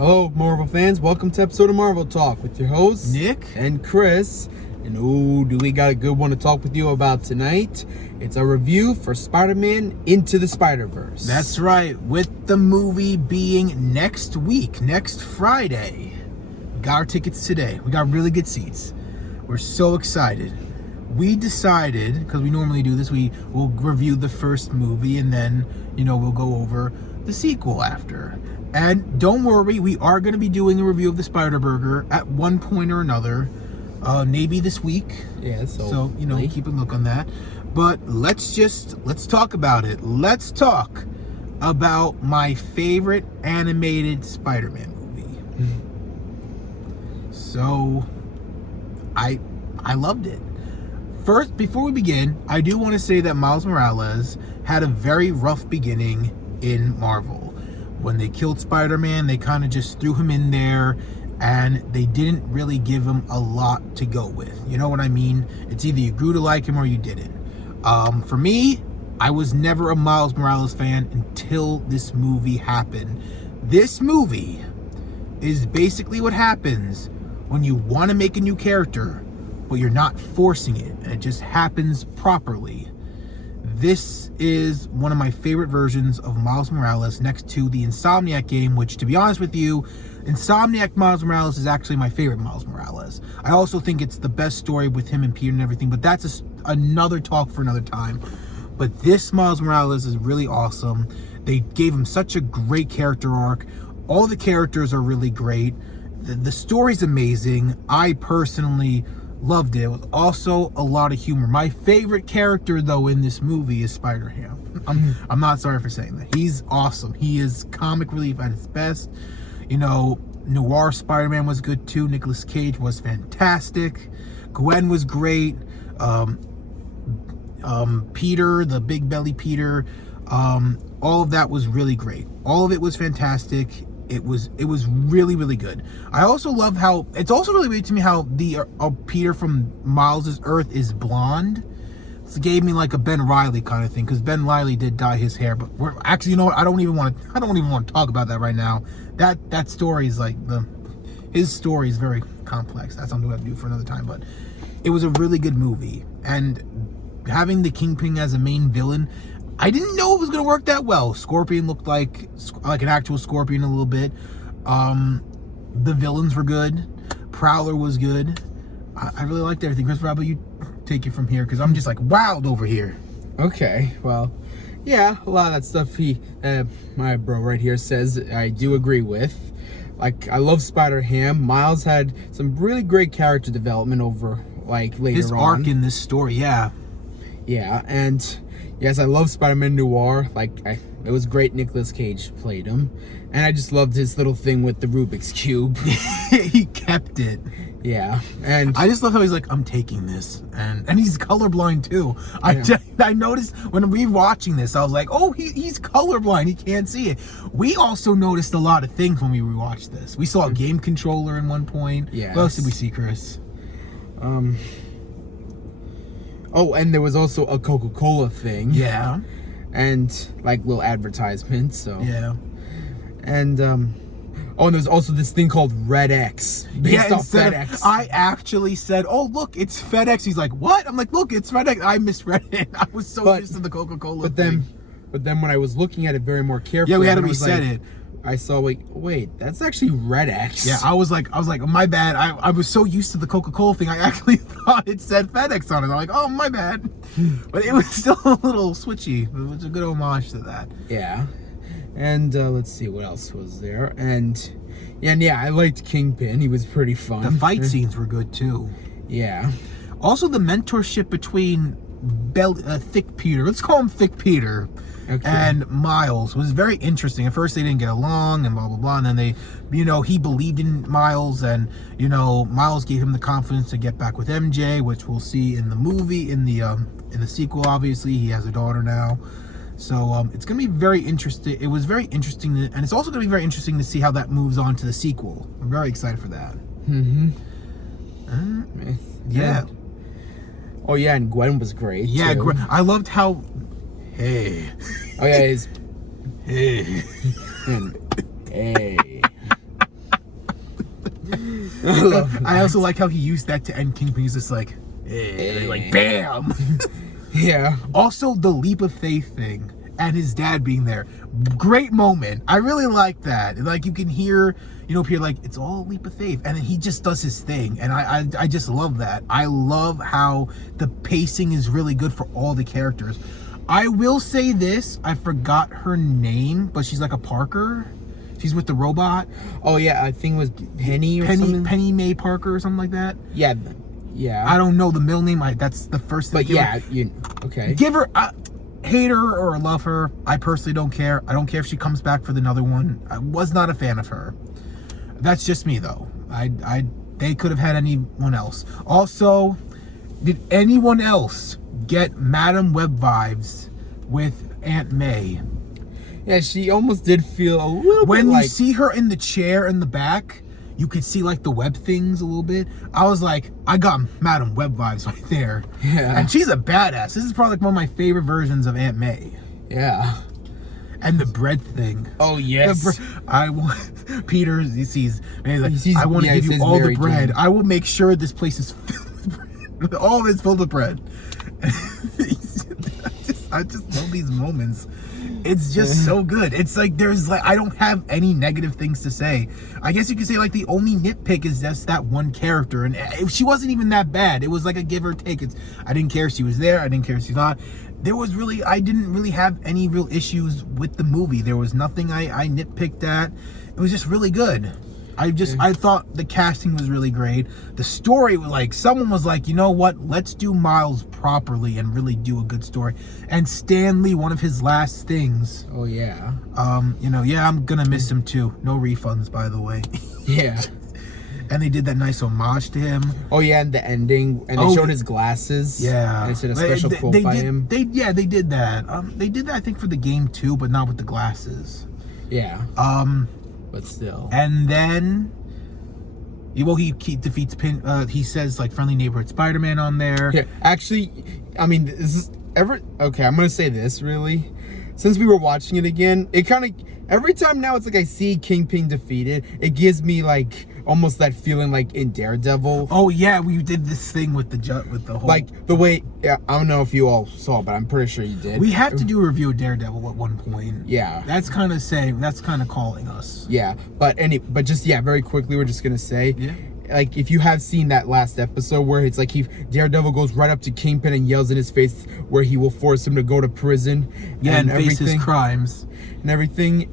Hello, Marvel fans. Welcome to episode of Marvel Talk with your hosts, Nick and Chris. And do we got a good one to talk with you about tonight? It's a review for Spider-Man Into the Spider-Verse. That's right, with the movie being next week, next Friday. We got our tickets today. We got really good seats. We're so excited. We decided, because we normally do this, we will review the first movie and then, we'll go over the sequel after. And don't worry, we are going to be doing a review of the Spider-Burger at one point or another, maybe this week. Yeah, so keep a look on that. But let's talk about it. Let's talk about my favorite animated Spider-Man movie. So, I loved it. First, before we begin, I do want to say that Miles Morales had a very rough beginning in Marvel. When they killed Spider-Man, they kind of just threw him in there, and they didn't really give him a lot to go with. You know what I mean? It's either you grew to like him or you didn't. For me, I was never a Miles Morales fan until this movie happened. This movie is basically what happens when you want to make a new character, but you're not forcing it, and it just happens properly. This is one of my favorite versions of Miles Morales next to the Insomniac game, which, to be honest with you, Insomniac Miles Morales is actually my favorite Miles Morales. I also think it's the best story with him and Peter and everything, but that's another talk for another time. But this Miles Morales is really awesome. They gave him such a great character arc. All the characters are really great. The story's amazing. I personally loved it. It was also a lot of humor. My favorite character, though, in this movie is Spider-Ham. I'm not sorry for saying that. He's awesome. He is comic relief at his best. Noir Spider-Man was good too. Nicolas Cage was fantastic. Gwen was great. Peter, the big belly Peter, all of that was really great. All of it was fantastic. It was really, really good. I also love how it's also really weird to me how the Peter from Miles's Earth is blonde. It gave me like a Ben Reilly kind of thing, because Ben Reilly did dye his hair. But we're actually, I don't even want to talk about that right now. That story is like his story is very complex. That's something we have to do for another time. But it was a really good movie, and having the Kingpin as a main villain, I didn't know it was going to work that well. Scorpion looked like an actual Scorpion a little bit. The villains were good. Prowler was good. I really liked everything. Chris, how about you take it from here? Because I'm just like wowed over here. Okay, well, yeah, a lot of that stuff my bro right here says I do agree with. Like, I love Spider-Ham. Miles had some really great character development over, later on. His arc in this story, yeah. Yeah, and yes, I love Spider-Man Noir. It was great Nicolas Cage played him. And I just loved his little thing with the Rubik's Cube. He kept it. Yeah, and I just love how he's like, I'm taking this. And he's colorblind too. I noticed when we were watching this, I was like, oh, he's colorblind. He can't see it. We also noticed a lot of things when we rewatched this. We saw a game controller in one point. Yeah. What else did we see, Chris? Oh, and there was also a Coca-Cola thing. Yeah. And little advertisements, so. Yeah. And and there's also this thing called Red X. Based off FedEx. I actually said, oh, look, it's FedEx. He's like, what? I'm like, look, it's FedEx. I misread it. I was so used to the Coca-Cola thing. But then when I was looking at it very more carefully. Yeah, we had to reset it. I saw, wait, that's actually Red X. Yeah, I was like, my bad. I was so used to the Coca-Cola thing, I actually thought it said FedEx on it. I'm like, oh, my bad. But it was still a little switchy. It was a good homage to that. Yeah. And let's see, what else was there? And I liked Kingpin. He was pretty fun. The fight scenes were good, too. Yeah. Also, the mentorship between Thick Peter, let's call him Thick Peter, and Miles was very interesting. At first they didn't get along and blah blah blah, and then they, he believed in Miles, and Miles gave him the confidence to get back with MJ, which we'll see in the movie, in the sequel. Obviously he has a daughter now, so it's gonna be very interesting. It was very interesting, and it's also gonna be very interesting to see how that moves on to the sequel. I'm very excited for that. Yeah. Oh yeah, and Gwen was great. Yeah, too. I loved how. Hey. Oh yeah, his. Hey. And, hey. I also like how he used that to end Kingpin. He's just like, hey, like bam. Yeah. Also, the leap of faith thing and his dad being there, great moment. I really like that. Like you can hear, Peter like it's all a leap of faith, and then he just does his thing, and I just love that. I love how the pacing is really good for all the characters. I will say this: I forgot her name, but she's like a Parker. She's with the robot. Oh yeah, I think it was Penny or something. Penny May Parker or something like that. Yeah. Yeah. I don't know the middle name. That's the first thing. But yeah, okay. Give her, hate her or love her. I personally don't care. I don't care if she comes back for another one. I was not a fan of her. That's just me though. They could have had anyone else. Also, did anyone else get Madam Web vibes with Aunt May? Yeah, she almost did feel a little when bit you like... see her in the chair in the back, you could see like the web things a little bit. I was like, I got Madam Web vibes right there. Yeah. And she's a badass. This is probably like one of my favorite versions of Aunt May. Yeah. And the bread thing. Oh yes. I want Peter. He sees. Man, he's like, I want to give you all the bread. Jane. I will make sure this place is filled with bread. All of it's filled with bread. I just love these moments. It's just so good. It's like I don't have any negative things to say. I guess you could say like the only nitpick is just that one character, and if she wasn't even that bad, it was like a give or take. I didn't care if she was there. I didn't care if she's not. I didn't really have any real issues with the movie. There was nothing I nitpicked at. It was just really good. I thought the casting was really great. The story was like, someone was like, you know what? Let's do Miles properly and really do a good story. And Stan Lee, one of his last things. Oh yeah. I'm gonna miss him too. No refunds, by the way. Yeah. And they did that nice homage to him. Oh yeah, and the ending, and they showed his glasses. Yeah. And it said a special quote by him. They did that. They did that I think for the game too, but not with the glasses. Yeah. But still. And then, he defeats he says like friendly neighborhood Spider-Man on there. Yeah, actually, I mean, this is okay. I'm gonna say this really. Since we were watching it again, it kind of every time now it's like I see Kingpin defeated, it gives me like almost that feeling like in Daredevil. Oh yeah, we did this thing with the whole like the way. Yeah, I don't know if you all saw, but I'm pretty sure you did. We have to do a review of Daredevil at one point. Yeah, that's kind of calling us. Yeah, but just very quickly, we're just gonna say. Yeah. Like, if you have seen that last episode where it's like Daredevil goes right up to Kingpin and yells in his face where he will force him to go to prison. Yeah, and face his crimes. And everything.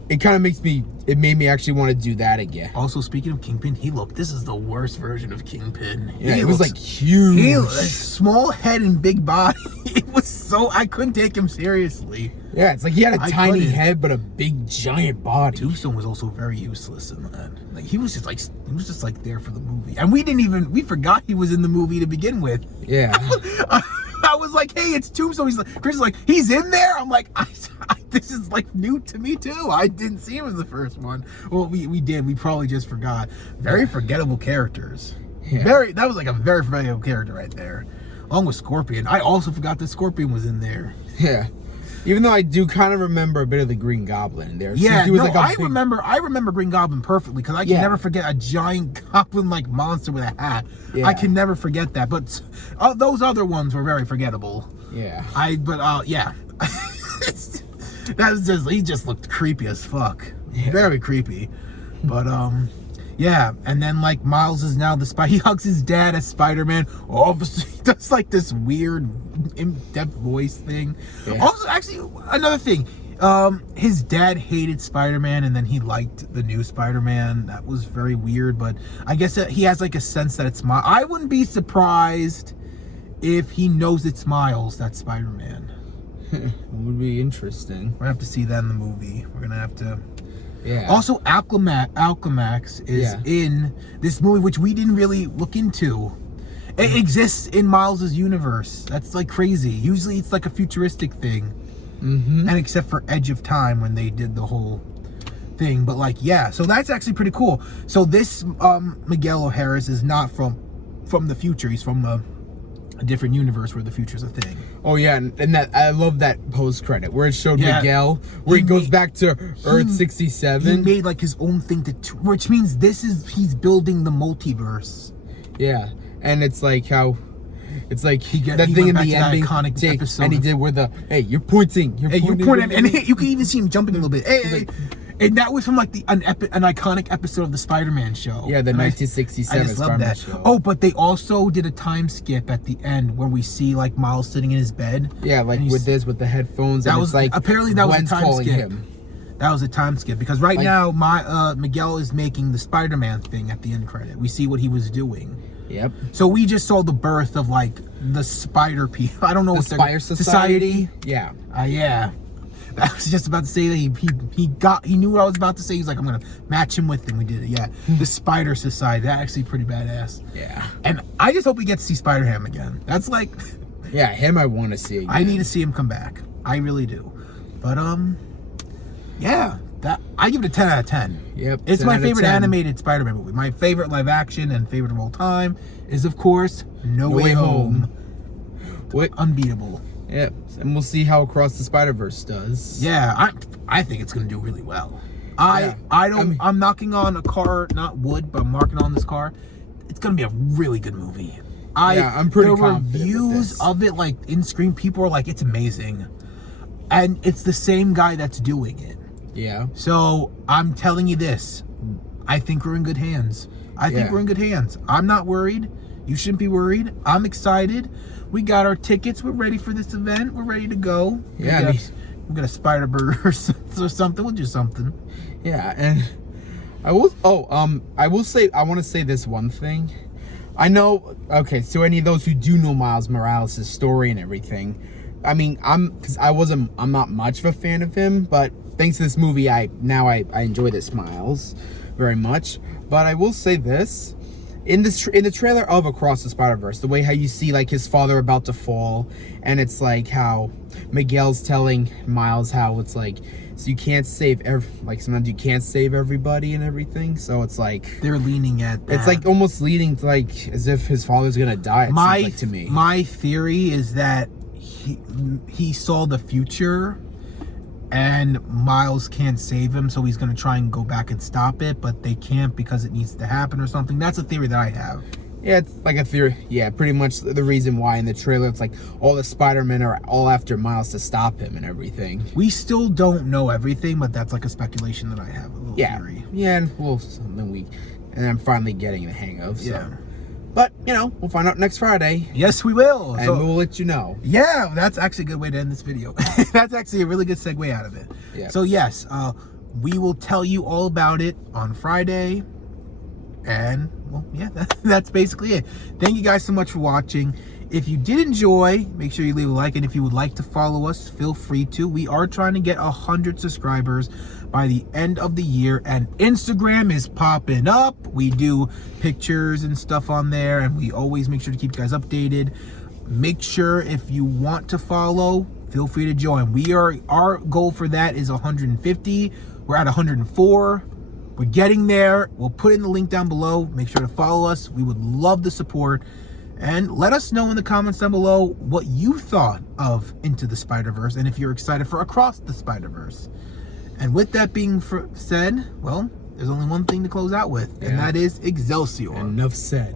It made me actually want to do that again. Also, speaking of Kingpin, this is the worst version of Kingpin. Yeah, it was like huge. Small head and big body. It was I couldn't take him seriously. Yeah, it's like he had a tiny head but a big giant body. Tombstone was also very useless in that. Like he was just like there for the movie. And we forgot he was in the movie to begin with. Yeah. I was like, hey, it's Tombstone. Chris is like, he's in there? I'm like, this is like new to me too. I didn't see him in the first one. Well, we did. We probably just forgot. Very forgettable characters. Yeah. That was like a very forgettable character right there. Along with Scorpion. I also forgot that Scorpion was in there. Yeah. Even though I do kind of remember a bit of the Green Goblin in there. Yeah, I remember Green Goblin perfectly because I can never forget a giant goblin-like monster with a hat. Yeah. I can never forget that. But those other ones were very forgettable. Yeah. Yeah. He just looked creepy as fuck. Yeah. Very creepy. But yeah, and then like Miles is now he hugs his dad as Spider-Man. Obviously, he does like this weird in-depth voice thing. Yeah. Also, actually, another thing, his dad hated Spider-Man, and then he liked the new Spider-Man. That was very weird, but I guess that he has like a sense that it's Miles. I wouldn't be surprised if he knows it's Miles that's Spider-Man. It would be interesting. We're gonna have to see that in the movie. We're gonna have to. Yeah. Also, Alchemax is in this movie, which we didn't really look into. It exists in Miles's universe. That's like crazy. Usually, it's like a futuristic thing, and except for Edge of Time when they did the whole thing. But like, yeah, so that's actually pretty cool. So this Miguel O'Harris is not from the future. He's from the a different universe where the future's a thing. Oh yeah, and that I love that post credit where it showed Yeah. Miguel, where he goes made- back to Earth He 67. made like his own thing which means he's building the multiverse. Yeah, and it's like how, it's like He that went thing in back the to that ending, iconic take- episode and he of- did where the hey, you're pointing, Hey, you point at, at and me. you can even see him jumping a little bit. Hey, and that was from like an iconic episode of the Spider-Man show. Yeah, the And I 1967 just love Spider-Man that. show. Oh, but they also did a time skip at the end where we see like Miles sitting in his bed. Yeah, like and with the headphones. That and was it's like apparently that was a Gwen's time calling skip. him. That was a time skip because right Like- now Miguel is making the Spider-Man thing at the end credit. We see what he was doing. Yep. So we just saw the birth of like the Spider people. I don't know The what Spire Society. Yeah. Yeah. I was just about to say that he knew what I was about to say. He's like, I'm gonna match him with him. We did it. Yeah. The Spider Society. That's actually pretty badass. Yeah. And I just hope we get to see Spider-Ham again. That's like Yeah, him I want to see again. I need to see him come back. I really do. But yeah, that I give it a 10 out of 10. Yep. It's 10 my out of favorite 10. animated Spider-Man movie. My favorite live action and favorite of all time is of course No, No Way Way Home. What? Unbeatable. Yep. And we'll see how Across the Spider-Verse does. Yeah, I think it's gonna do really well. Yeah. I'm knocking on a car, not wood, but I'm marking on this car. It's gonna be a really good movie. I'm pretty the confident with reviews this. of it, like in screen, people are like, it's amazing, and it's the same guy that's doing it. Yeah. So I'm telling you this, I think we're in good hands. I think Yeah. we're in good hands. I'm not worried. You shouldn't be worried. I'm excited. We got our tickets. We're ready for this event. We're ready to go. Yeah, We're gonna Spider Burger or something. We'll do something. Yeah, and I will say I want to say this one thing. I know, okay, so any of those who do know Miles Morales' story and everything, I mean, I'm not much of a fan of him, but thanks to this movie, I enjoy this Miles very much. But I will say this, in the trailer of Across the Spider-Verse, the way how you see like his father about to fall, and it's like how Miguel's telling Miles how it's like, so you can't save sometimes you can't save everybody and everything, so it's like They're leaning at that. it's like almost leading to like as if his father's gonna die. It seems like to me. My theory is that he saw the future and Miles can't save him, so he's gonna try and go back and stop it, but they can't because it needs to happen or something. That's a theory that I have. Yeah, it's like a theory. Yeah, pretty much the reason why in the trailer it's like all the Spider-Men are all after Miles to stop him and everything. We still don't know everything, but that's like a speculation that I have, a little theory. Yeah, and I'm finally getting the hang of. So. Yeah. But we'll find out next Friday, Yes, we will. and So, we'll let you know. yeah, that's actually a good way to end this video. That's actually a really good segue out of it. Yeah. So yes, we will tell you all about it on Friday. And well, yeah, that's basically it. Thank you guys so much for watching. If you did enjoy, make sure you leave a like, and if you would like to follow us, feel free to. We are trying to get 100 subscribers by the end of the year, and Instagram is popping up. We do pictures and stuff on there, and we always make sure to keep you guys updated. Make sure if you want to follow, feel free to join. Our goal for that is 150. We're at 104. We're getting there. We'll put in the link down below. Make sure to follow us. We would love the support. And let us know in the comments down below what you thought of Into the Spider-Verse and if you're excited for Across the Spider-Verse. And with that being said, well, there's only one thing to close out with, and Yeah. that is Excelsior. Enough said.